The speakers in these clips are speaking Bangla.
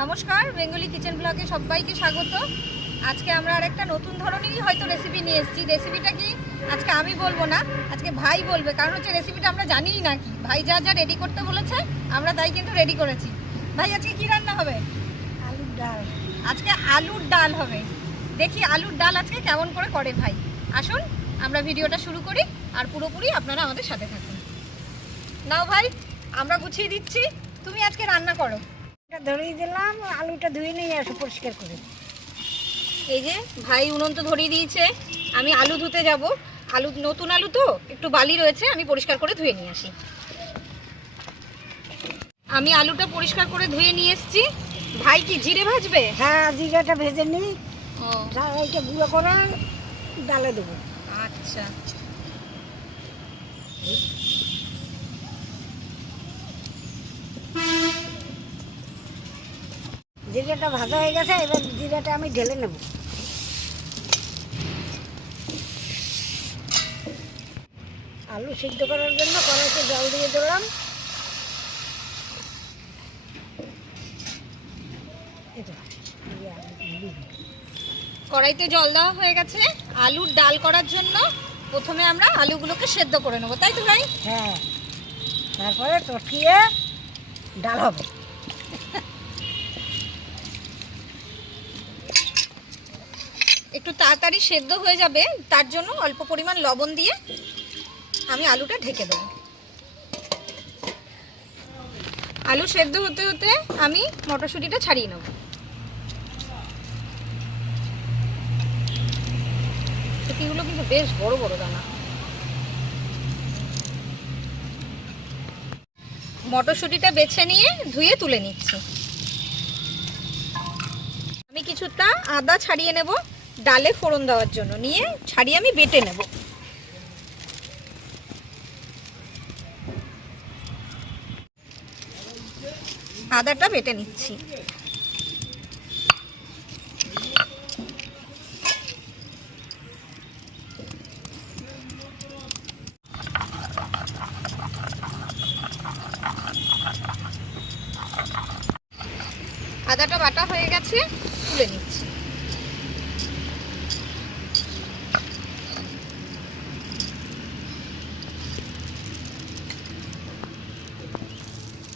নমস্কার বেঙ্গলি কিচেন ব্লগে সবাইকে স্বাগত। আজকে আমরা আর একটা নতুন ধরনেরই হয়তো রেসিপি নিয়ে এসেছি। রেসিপিটা কি? আজকে আমি বলব না আজকে ভাই বলবে। কারণ হচ্ছে রেসিপিটা আমরা জানিই না কি। ভাই যা যা রেডি করতে বলেছে আমরা তাই কিন্তু রেডি করেছি। ভাই আজকে কি রান্না হবে? আলুর ডাল। আজকে আলুর ডাল হবে। দেখি আলুর ডাল আজকে কেমন করে করে ভাই। আসুন আমরা ভিডিওটা শুরু করি আর পুরোপুরি আপনারা আমাদের সাথে থাকুন। নাও ভাই আমরা গুছিয়ে দিচ্ছি। তুমি আজকে রান্না করো। ধরিয়ে দিলাম আলুটা ধুয়ে নিয়ে আসো পরিষ্কার করে এই যে ভাই উনন্ত ধরিয়ে দিয়েছে আমি আলু ধুতে যাব। আলু নতুন আলু তো একটু বালি রয়েছে আমি পরিষ্কার করে ধুয়ে নিয়ে আসি। আমি আলুটা পরিষ্কার করে ধুয়ে নিয়ে এসেছি। ভাই কি জিরে ভাজবে? হ্যাঁ জিরাটা ভেজে ও। এইটা গুঁড়ো করে ডালে দেবো। আচ্ছা। জিরাটা ভাজা হয়ে গেছে এবার জিরাটা আমি ঢেলে নেব। আলু সিদ্ধ করার জন্য কড়াইতে জল দিয়ে দিলাম। কড়াইতে জল দেওয়া হয়ে গেছে। আলুর ডাল করার জন্য প্রথমে আমরা আলুগুলোকে সেদ্ধ করে নেব তাই তো ভাই? হ্যাঁ তারপরে চটকিয়ে ডাল হবে। একটু তাড়াতাড়ি সেদ্ধ হয়ে যাবে, তার জন্য অল্প পরিমাণ লবণ দিয়ে আমি আলুটা ঢেকে দেবো। আলু সেদ্ধ হতে হতে আমি মটরশুঁটিটা ছাড়িয়ে নেব। শুটিগুলো কিন্তু বেশ বড় বড় দানা। মটরশুঁটিটা বেছে নিয়ে ধুয়ে তুলে নিচ্ছি। আমি কিছুটা আদা ছাড়িয়ে নেব। ডালে ফোড়ন দেওয়ার জন্য নিয়ে ছাড়িয়ে আমি বেটে নেব। আদাটা বেটে নিচ্ছি। আদাটা বাটা হয়ে গেছে, তুলে নিচ্ছি।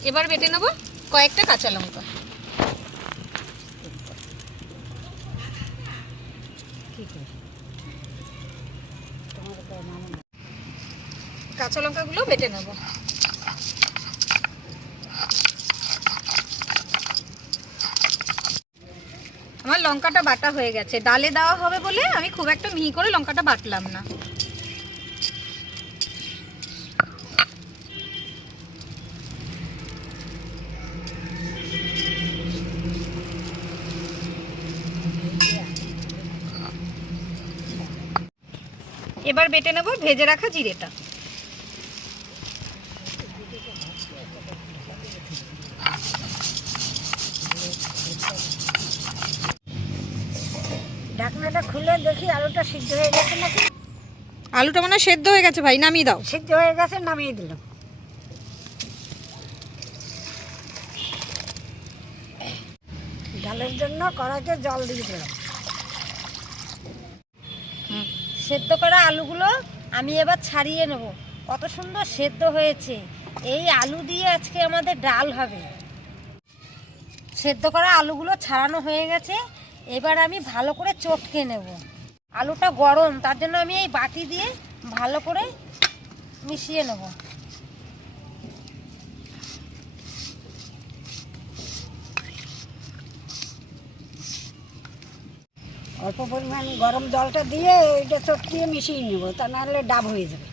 এবার বেটে নেব কয়েকটা কাঁচা লঙ্কা। কাঁচা লঙ্কাগুলো বেটে নেব। আমার লঙ্কাটা বাটা হয়ে গেছে। ডালে দেওয়া হবে বলে আমি খুব একটা মিহি করে লঙ্কাটা বাটলাম না। এবার বেটে নেব ভেজে রাখা জিরেটা। ঢাকনাটা খুলে দেখি আলুটা সিদ্ধ হয়ে গেছে নাকি? আলুটা মানে সেদ্ধ হয়ে গেছে ভাই নামিয়ে দাও। সিদ্ধ হয়ে গেছে নামিয়ে দিলাম। ডালের জন্য কড়াইতে জল দিয়ে দিলাম। সেদ্ধ করা আলুগুলো আমি এবার ছাড়িয়ে নেব। কত সুন্দর সেদ্ধ হয়েছে। এই আলু দিয়ে আজকে আমাদের ডাল হবে। সেদ্ধ করা আলুগুলো ছাড়ানো হয়ে গেছে। এবার আমি ভালো করে চটকে নেব। আলুটা গরম, তার জন্য আমি এই বাটি দিয়ে ভালো করে মিশিয়ে নেব। অল্প পরিমাণ গরম জলটা দিয়ে এটা চটকিয়ে মিশিয়ে নেব তা নাহলে ডাব হয়ে যাবে।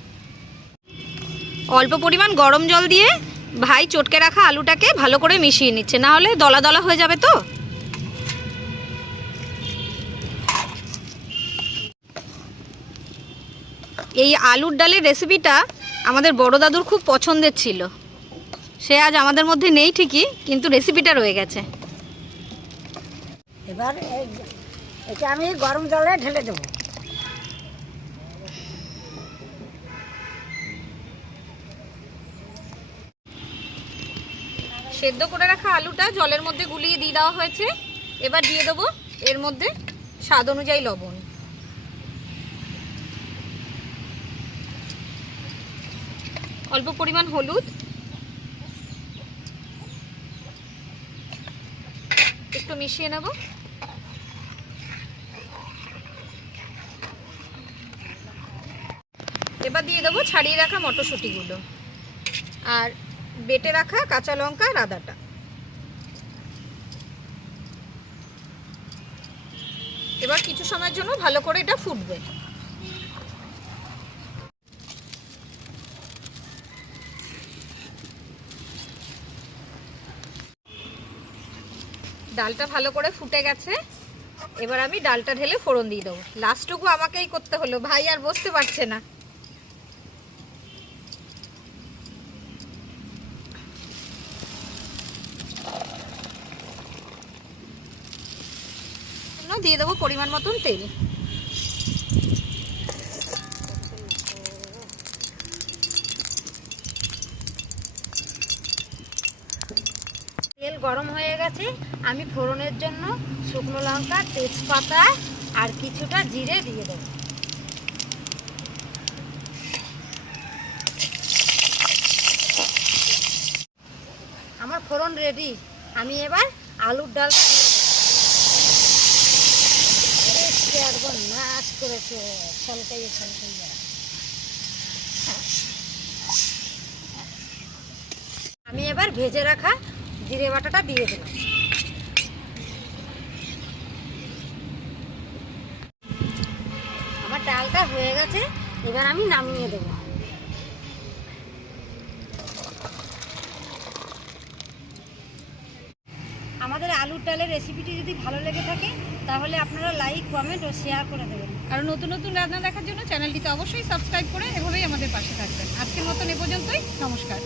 অল্প পরিমাণ গরম জল দিয়ে ভাই চটকে রাখা আলুটাকে ভালো করে মিশিয়ে নিচ্ছে না হলে দলা দলা হয়ে যাবে তো। এই আলুর ডালের রেসিপিটা আমাদের বড় দাদুর খুব পছন্দের ছিল। সে আজ আমাদের মধ্যে নেই ঠিকই কিন্তু রেসিপিটা রয়ে গেছে। এবার এটা আমি গরম জলে ঢেলে দেবো। সেদ্ধ করে রাখা আলুটা জলের মধ্যে গুলিয়ে দিয়ে দেওয়া হয়েছে। এবার দিয়ে দেবো এর মধ্যে স্বাদ অনুযায়ী লবণ। অল্প পরিমাণ হলুদ। একটু মিশিয়ে নেব। এবার দিয়ে দেবো ছাড়িয়ে রাখা মটরশুঁটিগুলো। আর বেটে রাখা কাঁচা লঙ্কা আর আদাটা। এবার কিছু সময়ের জন্য ভালো করে এটা ফুটবে। ডালটা ভালো করে ফুটে গেছে। এবার আমি ডালটা ঢেলে ফোড়ন দিয়ে দেবো। লাস্টটুকু আমাকেই করতে হলো। ভাই আর বসতে পারছে না। দিয়ে দেবো পরিমাণ মতন তেল। তেল গরম হয়ে গেছে। আমি ফোড়নের জন্য শুকনো লঙ্কা, তেজপাতা আর কিছুটা জিরে দিয়ে দেবো। আমার ফোড়ন রেডি আমি এবার আলুর ডাল নাচ করেছে। ছলকাইয়ে ছলকাইয়ে আমি এবার ভেজে রাখা জিরে বাটাটা দিয়ে দিলাম। আমার ডালটা হয়ে গেছে, এবার আমি নামিয়ে দেবো। আমাদের আলুর ডালের রেসিপিটি যদি ভালো লেগে থাকে তাহলে আপনারা লাইক কমেন্ট ও শেয়ার করে দেবেন। আর নতুন নতুন রান্না দেখার জন্য চ্যানেলটিতে অবশ্যই সাবস্ক্রাইব করে এভাবেই আমাদের পাশে থাকবেন। আজকের মতন এ পর্যন্তই, নমস্কার।